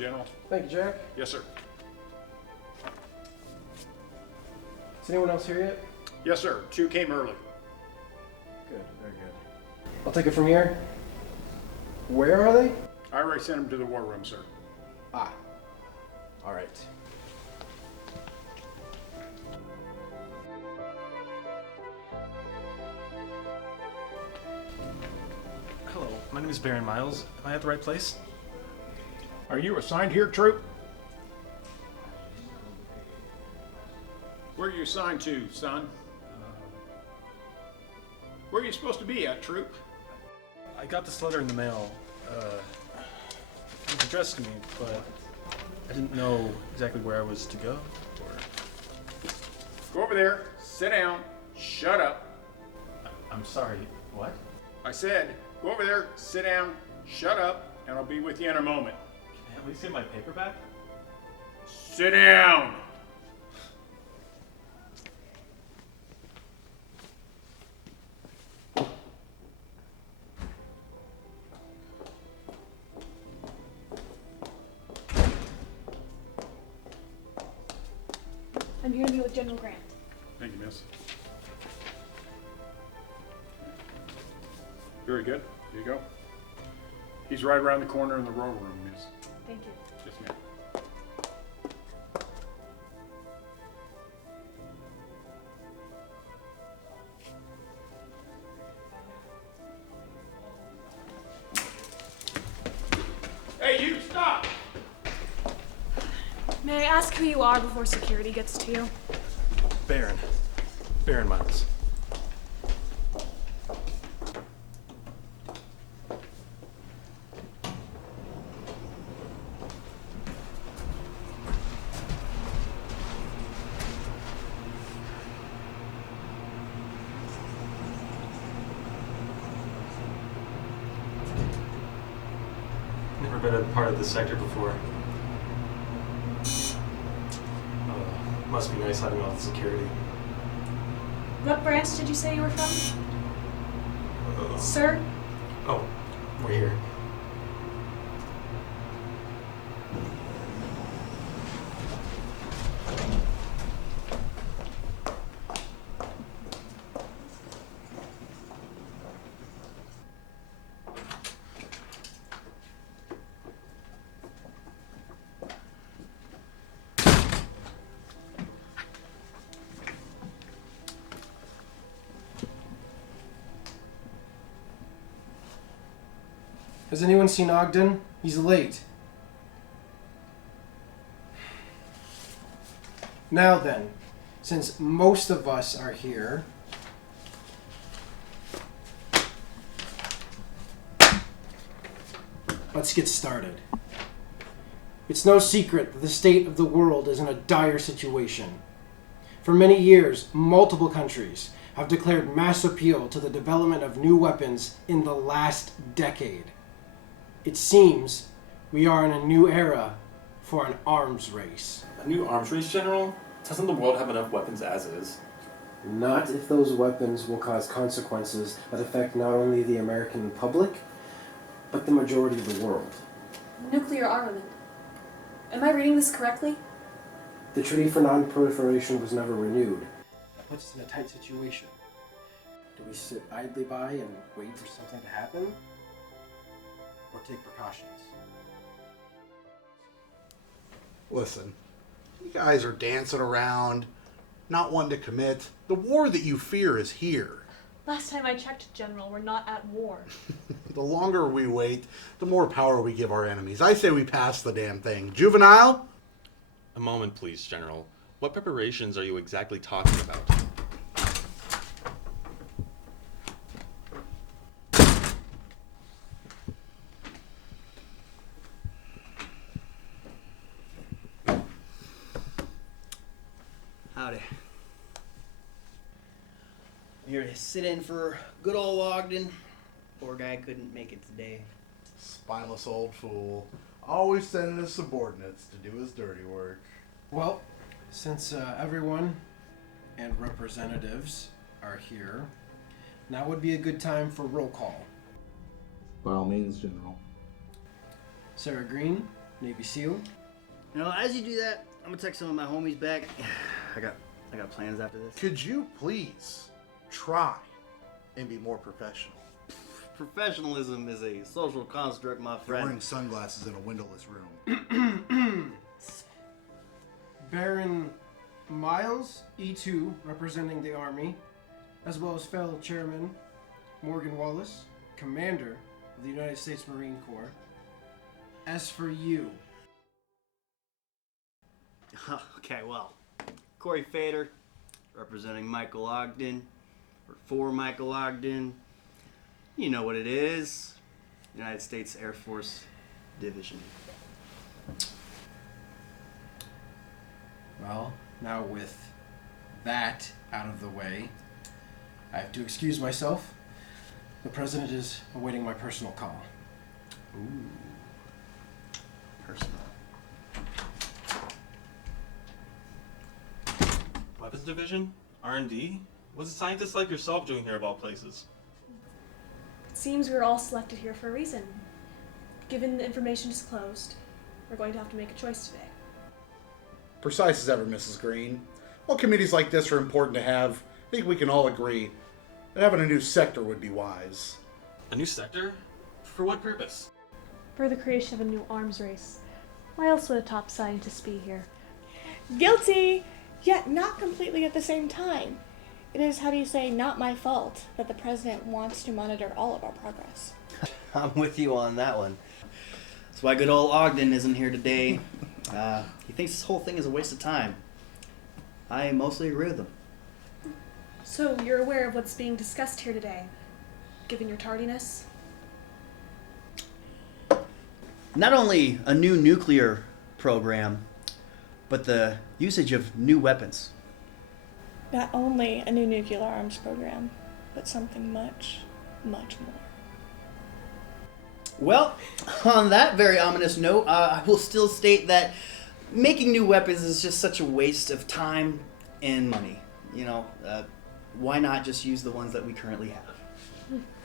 General. Thank you, Jack. Yes, sir. Is anyone else here yet? Yes, sir. 2 came early. Good, very good. I'll take it from here. Where are they? I already sent them to the war room, sir. Ah. All right. Hello, my name is Baron Miles. Am I at the right place? Are you assigned here, troop? Where are you assigned to, son? Where are you supposed to be at, troop? I got this letter in the mail. It was addressed to me, but I didn't know exactly where I was to go. Go over there, sit down, shut up. I'm sorry, what? I said, go over there, sit down, shut up, and I'll be with you in a moment. Can I at least get my paper back? Sit down! I'm here to meet with General Grant. Thank you, miss. Very good. Here you go. He's right around the corner in the row room, miss. Thank you. Yes, ma'am. Hey, you, stop! May I ask who you are before security gets to you? Baron Miles. Never been a part of this sector before. Must be nice having all the security. What branch did you say you were from? Sir? Oh, we're here. Has anyone seen Ogden? He's late. Now then, since most of us are here, let's get started. It's no secret that the state of the world is in a dire situation. For many years, multiple countries have declared mass appeal to the development of new weapons in the last decade. It seems we are in a new era for an arms race. A new arms race, General? Doesn't the world have enough weapons as is? Not if those weapons will cause consequences that affect not only the American public, but the majority of the world. Nuclear armament. Am I reading this correctly? The Treaty for Non-Proliferation was never renewed. That puts us in a tight situation. Do we sit idly by and wait for something to happen? Or take precautions? Listen, you guys are dancing around, not one to commit. The war that you fear is here. Last time I checked, General, we're not at war. The longer we wait, the more power we give our enemies. I say we pass the damn thing. Juvenile? A moment, please, General. What preparations are you exactly talking about? Howdy. Here to sit in for good old Ogden. Poor guy couldn't make it today. Spineless old fool. Always sending his subordinates to do his dirty work. Well, since everyone and representatives are here, now would be a good time for roll call. By all means, General. Sara Green, Navy SEAL. You know, as you do that, I'm gonna text some of my homies back. I got plans after this. Could you please try and be more professional? Professionalism is a social construct, my You're friend. wearing sunglasses in a windowless room. Baron Miles, E2, representing the Army, as well as fellow Chairman Morgan Wallace, Commander of the United States Marine Corps. As for you, Okay, well, Corey Fader, representing Michael Ogden, or for Michael Ogden. You know what it is. United States Air Force Division. well, now with that out of the way, I have to excuse myself. The President is awaiting my personal call. Personal. Weapons division? R&D? What's a scientist like yourself doing here of all places? It seems we were all selected here for a reason. Given the information disclosed, we're going to have to make a choice today. Precise as ever, Mrs. Green. While committees like this are important to have, I think we can all agree that having a new sector would be wise. A new sector? For what purpose? For the creation of a new arms race. Why else would a top scientist be here? Guilty, yet not completely at the same time. It is, how do you say, not my fault that the president wants to monitor all of our progress. I'm with you on that one. That's why good old Ogden isn't here today. He thinks this whole thing is a waste of time. I mostly agree with him. So you're aware of what's being discussed here today, given your tardiness? Not only a new nuclear program, but the usage of new weapons. Not only a new nuclear arms program, but something much, much more. Well, on that very ominous note, I will still state that making new weapons is just such a waste of time and money. You know, why not just use the ones that we currently have?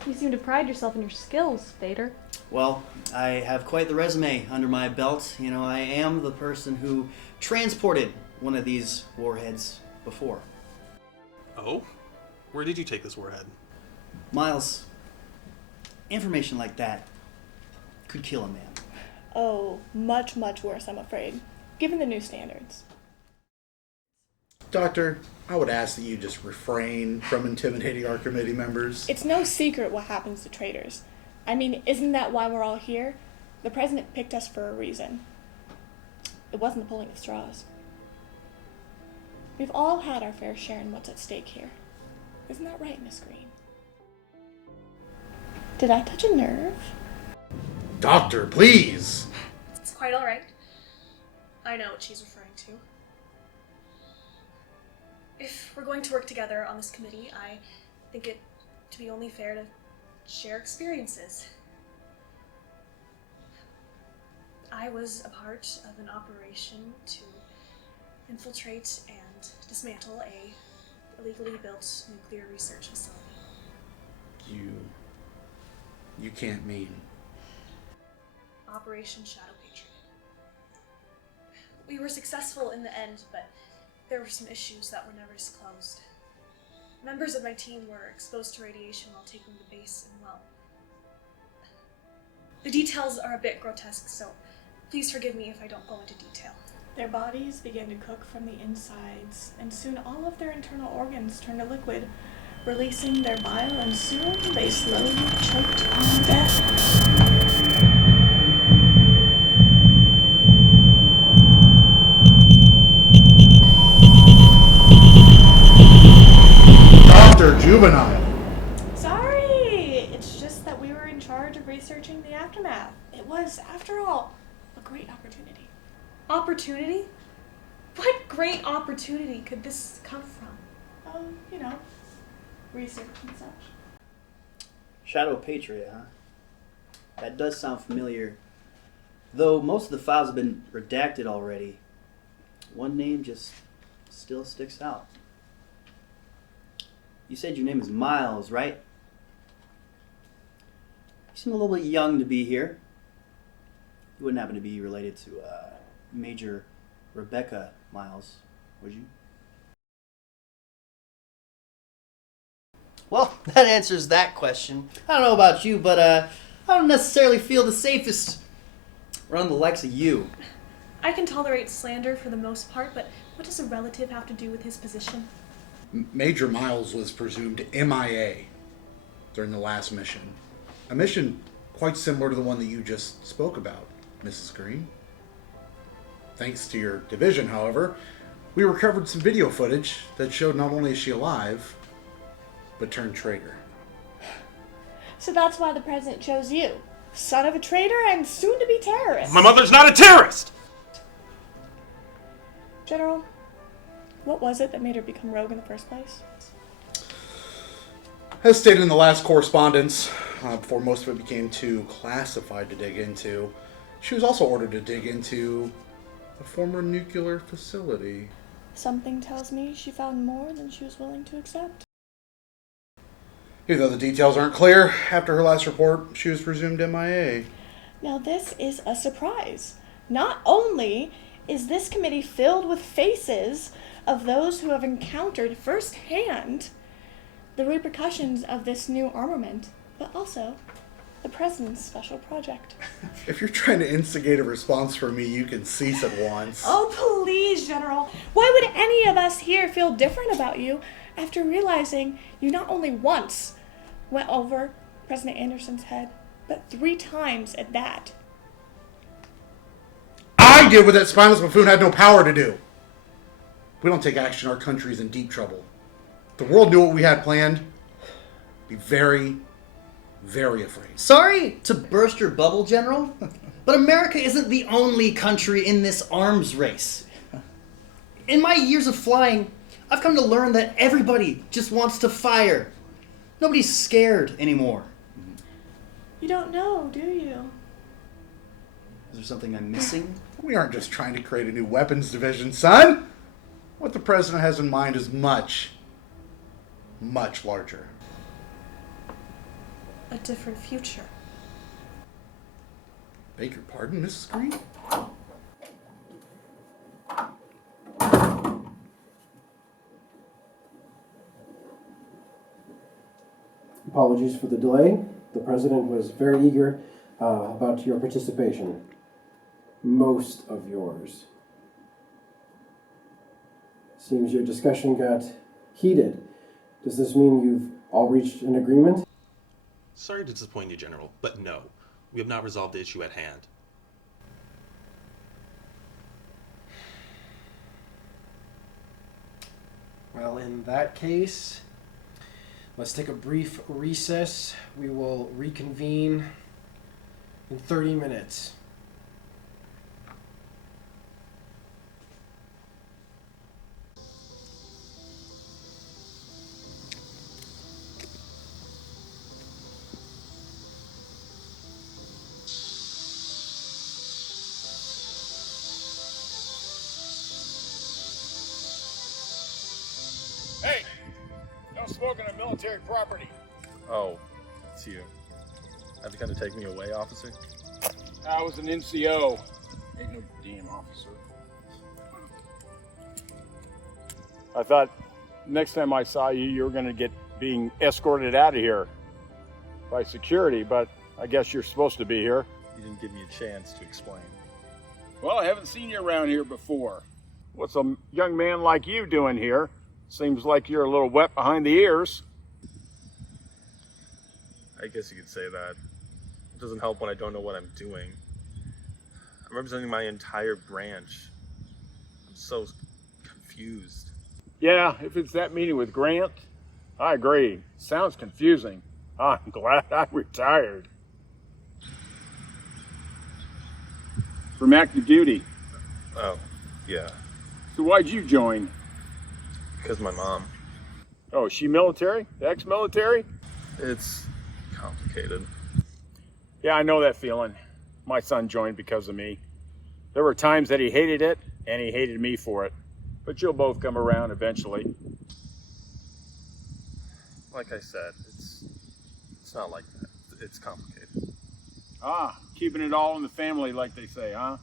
You seem to pride yourself in your skills, Vader. Well, I have quite the resume under my belt. You know, I am the person who transported one of these warheads before. Oh? Where did you take this warhead? Miles, information like that could kill a man. Oh, much, much worse, I'm afraid, given the new standards. Doctor, I would ask that you just refrain from intimidating our committee members. It's no secret what happens to traitors. I mean, isn't that why we're all here? The president picked us for a reason. It wasn't the pulling of straws. We've all had our fair share in what's at stake here. Isn't that right, Miss Green? Did I touch a nerve? Doctor, please! It's quite all right. I know what she's referring to. If we're going to work together on this committee, I think it to be only fair to share experiences. I was a part of an operation to infiltrate and dismantle a illegally built nuclear research facility. You can't mean... Operation Shadow Patriot. We were successful in the end, but there were some issues that were never disclosed. Members of my team were exposed to radiation while taking the base and well. The details are a bit grotesque, so please forgive me if I don't go into detail. Their bodies began to cook from the insides, and soon all of their internal organs turned to liquid, releasing their bile, and soon they slowly choked on death. Dr. Juvenile! Sorry! It's just that we were in charge of researching the aftermath. It was, after all, a great opportunity. Opportunity? What great opportunity could this come from? Oh, you know, research and such. Shadow Patriot, huh? That does sound familiar. Though most of the files have been redacted already, one name just still sticks out. You said your name is Miles, right? You seem a little bit young to be here. You wouldn't happen to be related to Major Rebecca Miles, would you? Well, that answers that question. I don't know about you, but I don't necessarily feel the safest around the likes of you. I can tolerate slander for the most part, but what does a relative have to do with his position? Major Miles was presumed MIA during the last mission. A mission quite similar to the one that you just spoke about, Mrs. Green. Thanks to your division, however, we recovered some video footage that showed not only is she alive, but turned traitor. So that's why the president chose you. Son of a traitor and soon-to-be terrorist. My mother's not a terrorist! General, what was it that made her become rogue in the first place? As stated in the last correspondence, before most of it became too classified to dig into, she was also ordered to dig into a former nuclear facility. Something tells me she found more than she was willing to accept. Even though the details aren't clear, after her last report, she was presumed MIA. Now this is a surprise. Not only is this committee filled with faces of those who have encountered firsthand the repercussions of this new armament, but also the President's special project. If you're trying to instigate a response from me, you can cease at once. Oh, please, General. Why would any of us here feel different about you after realizing you not only once went over President Anderson's head, but 3 times at that? I did what that spineless buffoon had no power to do. If we don't take action, our country's in deep trouble. If the world knew what we had planned, be very, very afraid. Sorry to burst your bubble, General, but America isn't the only country in this arms race. In my years of flying, I've come to learn that everybody just wants to fire. Nobody's scared anymore. You don't know, do you? Is there something I'm missing? We aren't just trying to create a new weapons division, son. What the president has in mind is much, much larger. A different future. Beg your pardon, Mrs. Green? Apologies for the delay. The president was very eager about your participation. Most of yours. Seems your discussion got heated. Does this mean you've all reached an agreement? Sorry to disappoint you, General, but no. We have not resolved the issue at hand. Well, in that case, let's take a brief recess. We will reconvene in 30 minutes. Hey, no smoking on military property. Oh, it's you. Have you come to take me away, officer? I was an NCO. Ain't no damn officer. I thought next time I saw you, you were going to get being escorted out of here by security, but I guess you're supposed to be here. You didn't give me a chance to explain. Well, I haven't seen you around here before. What's a young man like you doing here? Seems like you're a little wet behind the ears. I guess you could say that. It doesn't help when I don't know what I'm doing. I'm representing my entire branch. I'm so confused. Yeah, if it's that meeting with Grant, I agree. Sounds confusing. I'm glad I retired. From active duty. Oh, yeah. So why'd you join? Because my mom. Oh, is she military? Ex-military? It's complicated. Yeah, I know that feeling. My son joined because of me. There were times that he hated it, and he hated me for it. But you'll both come around eventually. Like I said, it's not like that. It's complicated. Ah, keeping it all in the family, like they say, huh?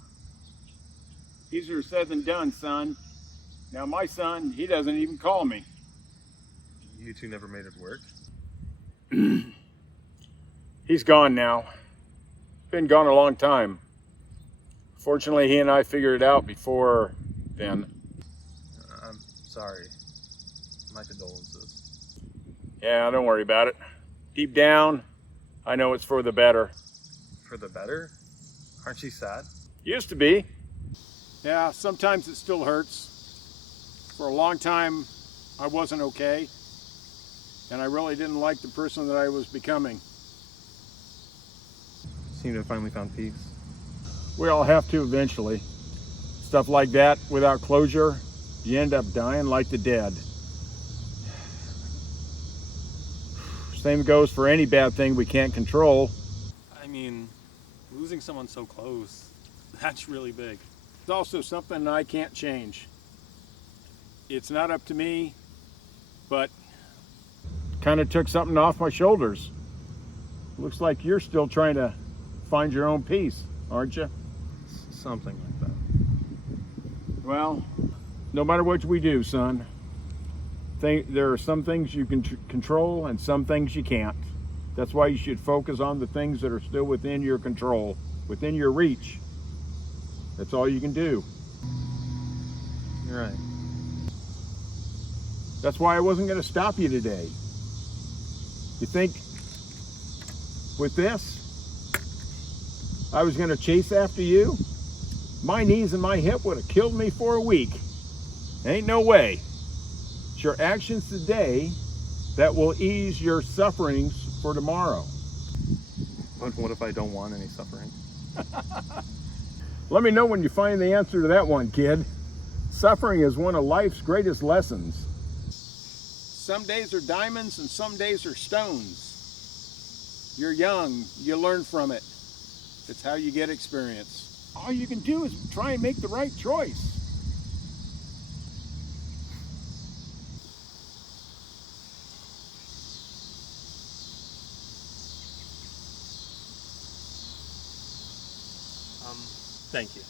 Easier said than done, son. Now my son, he doesn't even call me. You two never made it work? He's gone now. Been gone a long time. Fortunately, he and I figured it out before then. I'm sorry. My condolences. Yeah, don't worry about it. Deep down, I know it's for the better. For the better? Aren't you sad? Used to be. Yeah, sometimes it still hurts. For a long time, I wasn't okay. And I really didn't like the person that I was becoming. Seem to have finally found peace. We all have to eventually. Stuff like that, without closure, you end up dying like the dead. Same goes for any bad thing we can't control. I mean, losing someone so close, that's really big. It's also something I can't change. It's not up to me, but kind of took something off my shoulders. Looks like you're still trying to find your own peace, aren't you? Something like that. Well, no matter what we do, son, there are some things you can control and some things you can't. That's why you should focus on the things that are still within your control, within your reach. That's all you can do. You're right. That's why I wasn't going to stop you today. You think with this, I was going to chase after you? My knees and my hip would have killed me for a week. Ain't no way. It's your actions today that will ease your sufferings for tomorrow. But what if I don't want any suffering? Let me know when you find the answer to that one, kid. Suffering is one of life's greatest lessons. Some days are diamonds and some days are stones. You're young, you learn from it. It's how you get experience. All you can do is try and make the right choice. Thank you.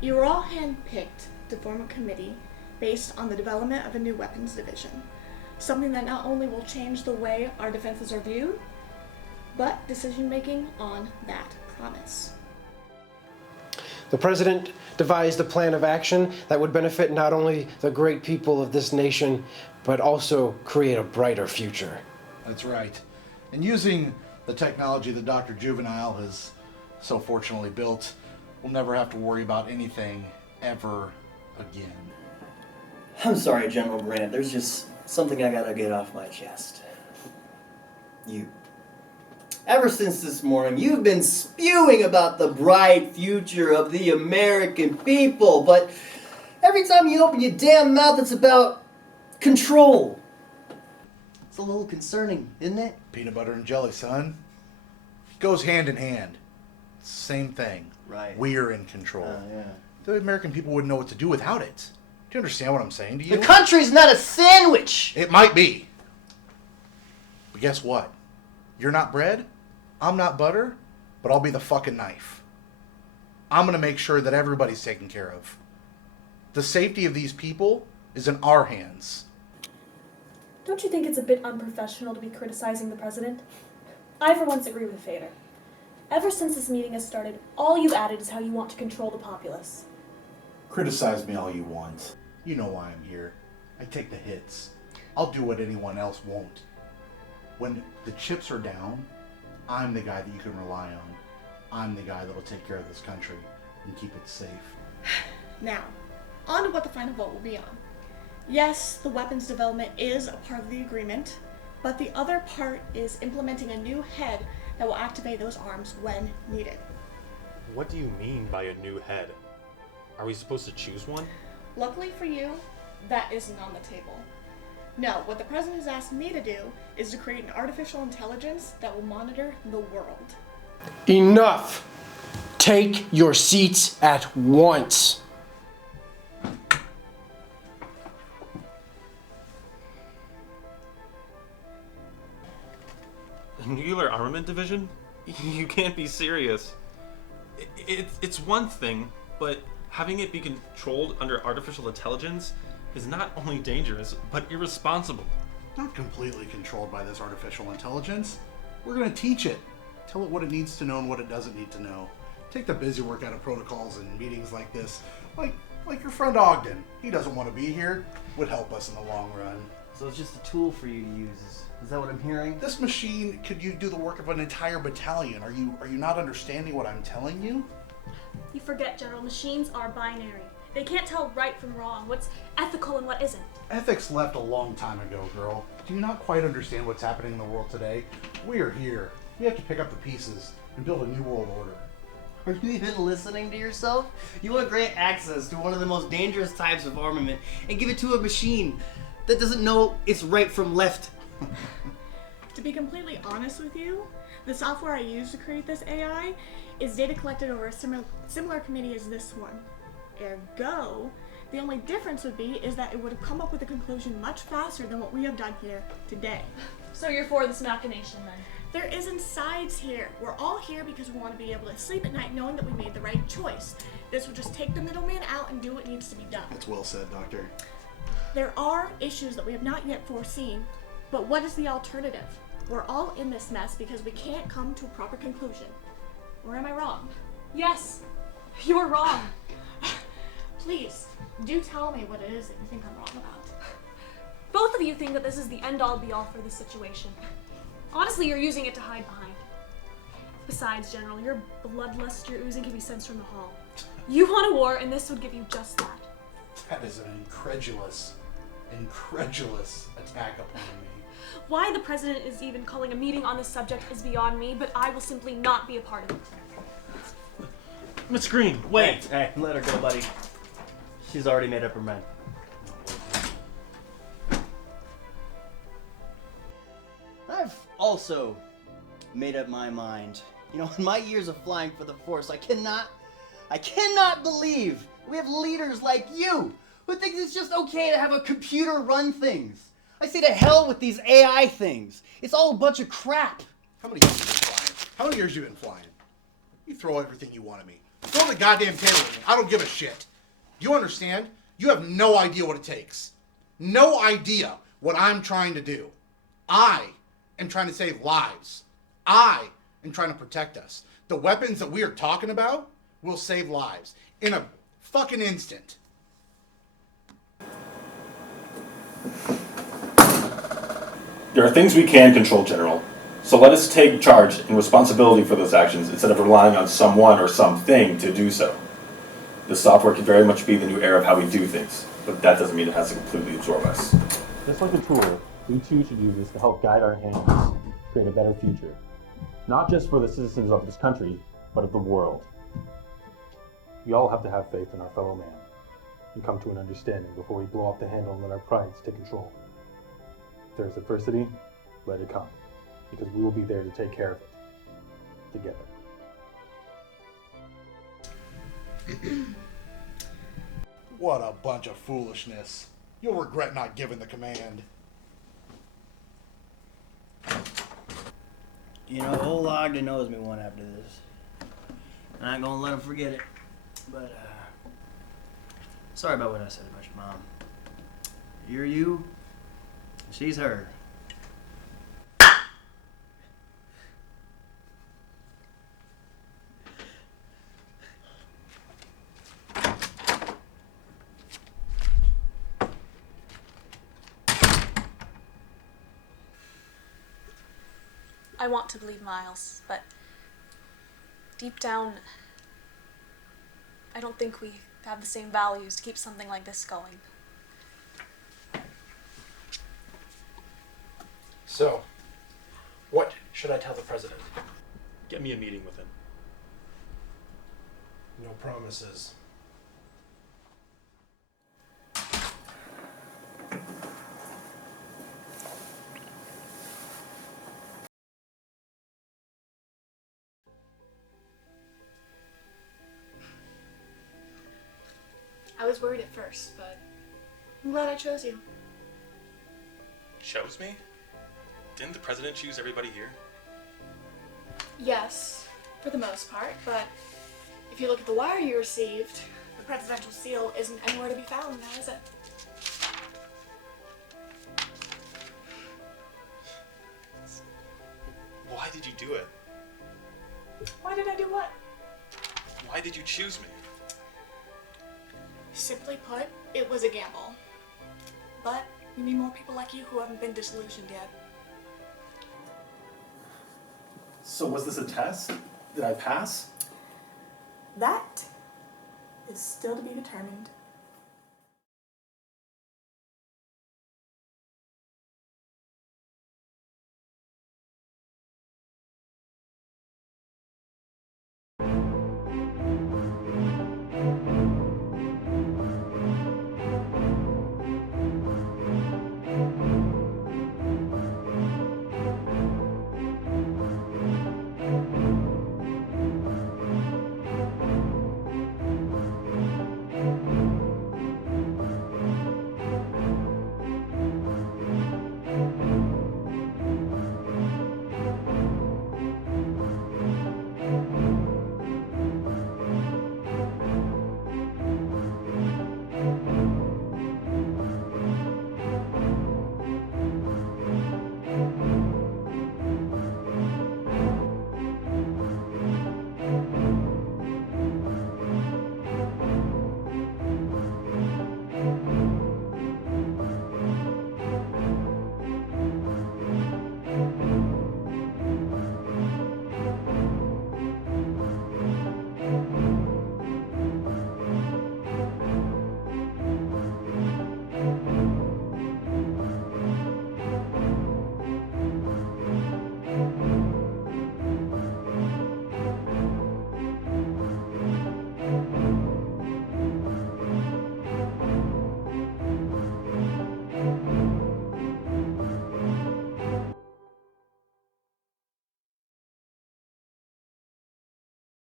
You were all handpicked to form a committee based on the development of a new weapons division, something that not only will change the way our defenses are viewed, but decision-making on that promise. The President devised a plan of action that would benefit not only the great people of this nation, but also create a brighter future. That's right. And using the technology that Dr. Juvenile has so fortunately built, we'll never have to worry about anything ever again. I'm sorry, General Grant. There's just something I gotta get off my chest. Ever since this morning, you've been spewing about the bright future of the American people, but every time you open your damn mouth, it's about control. It's a little concerning, isn't it? Peanut butter and jelly, son. It goes hand in hand. It's the same thing. Right. We're in control. Yeah. The American people wouldn't know what to do without it. Do you understand what I'm saying? Do you? The country's not a sandwich! It might be. But guess what? You're not bread, I'm not butter, but I'll be the fucking knife. I'm gonna make sure that everybody's taken care of. The safety of these people is in our hands. Don't you think it's a bit unprofessional to be criticizing the president? I for once agree with Fader. Ever since this meeting has started, all you've added is how you want to control the populace. Criticize me all you want. You know why I'm here. I take the hits. I'll do what anyone else won't. When the chips are down, I'm the guy that you can rely on. I'm the guy that'll take care of this country and keep it safe. Now, on to what the final vote will be on. Yes, the weapons development is a part of the agreement, but the other part is implementing a new head that will activate those arms when needed. What do you mean by a new head? Are we supposed to choose one? Luckily for you, that isn't on the table. No, what the president has asked me to do is to create an artificial intelligence that will monitor the world. Enough! Take your seats at once. Nuclear armament division? You can't be serious. It's one thing, but having it be controlled under artificial intelligence is not only dangerous, but irresponsible. Not completely controlled by this artificial intelligence. We're going to teach it. Tell it what it needs to know and what it doesn't need to know. Take the busy work out of protocols and meetings like this. Like your friend Ogden. He doesn't want to be here. Would help us in the long run. So it's just a tool for you to use. Is that what I'm hearing? This machine could you do the work of an entire battalion. Are you not understanding what I'm telling you? You forget, General, machines are binary. They can't tell right from wrong, what's ethical and what isn't. Ethics left a long time ago, girl. Do you not quite understand what's happening in the world today? We are here. We have to pick up the pieces and build a new world order. Are you even listening to yourself? You want to grant access to one of the most dangerous types of armament and give it to a machine that doesn't know its right from left. To be completely honest with you, the software I used to create this AI is data collected over a similar committee as this one. Ergo, the only difference would be is that it would have come up with a conclusion much faster than what we have done here today. So you're for this machination then? There isn't sides here. We're all here because we want to be able to sleep at night knowing that we made the right choice. This would just take the middleman out and do what needs to be done. That's well said, Doctor. There are issues that we have not yet foreseen, but what is the alternative? We're all in this mess because we can't come to a proper conclusion. Or am I wrong? Yes, you're wrong. Please, do tell me what it is that you think I'm wrong about. Both of you think that this is the end-all be-all for this situation. Honestly, you're using it to hide behind. Besides, General, your bloodlust you're oozing can be sensed from the hall. You want a war, and this would give you just that. That is an incredulous attack upon me. Why the president is even calling a meeting on this subject is beyond me, but I will simply not be a part of it. Miss Green, wait! Hey, let her go, buddy. She's already made up her mind. I've also made up my mind. You know, in my years of flying for the Force, I cannot believe we have leaders like you who think it's just okay to have a computer run things. I say to hell with these AI things. It's all a bunch of crap. How many years have you been flying? How many years have you been flying? You throw everything you want at me. Throw the goddamn tail at me. I don't give a shit. Do you understand? You have no idea what it takes. No idea what I'm trying to do. I am trying to save lives. I am trying to protect us. The weapons that we are talking about will save lives in a fucking instant. There are things we can control, General. So let us take charge and responsibility for those actions instead of relying on someone or something to do so. This software can very much be the new era of how we do things, but that doesn't mean it has to completely absorb us. Just like a tool, we too should use this to help guide our hands, create a better future. Not just for the citizens of this country, but of the world. We all have to have faith in our fellow man and come to an understanding before we blow off the handle and let our pride take control. If there is adversity, let it come, because we will be there to take care of it, together. What a bunch of foolishness. You'll regret not giving the command. You know, old Ogden knows me one after this. I ain't gonna let him forget it. But, sorry about what I said about your mom. You're you, she's her. I want to believe Miles, but deep down, I don't think we have the same values to keep something like this going. So, what should I tell the president? Get me a meeting with him. No promises. I was worried at first, but I'm glad I chose you. Chose me? Didn't the president choose everybody here? Yes, for the most part, but if you look at the wire you received, the presidential seal isn't anywhere to be found now, is it? Why did you do it? Why did I do what? Why did you choose me? Simply put, it was a gamble. But we need more people like you who haven't been disillusioned yet. So was this a test? Did I pass? That is still to be determined.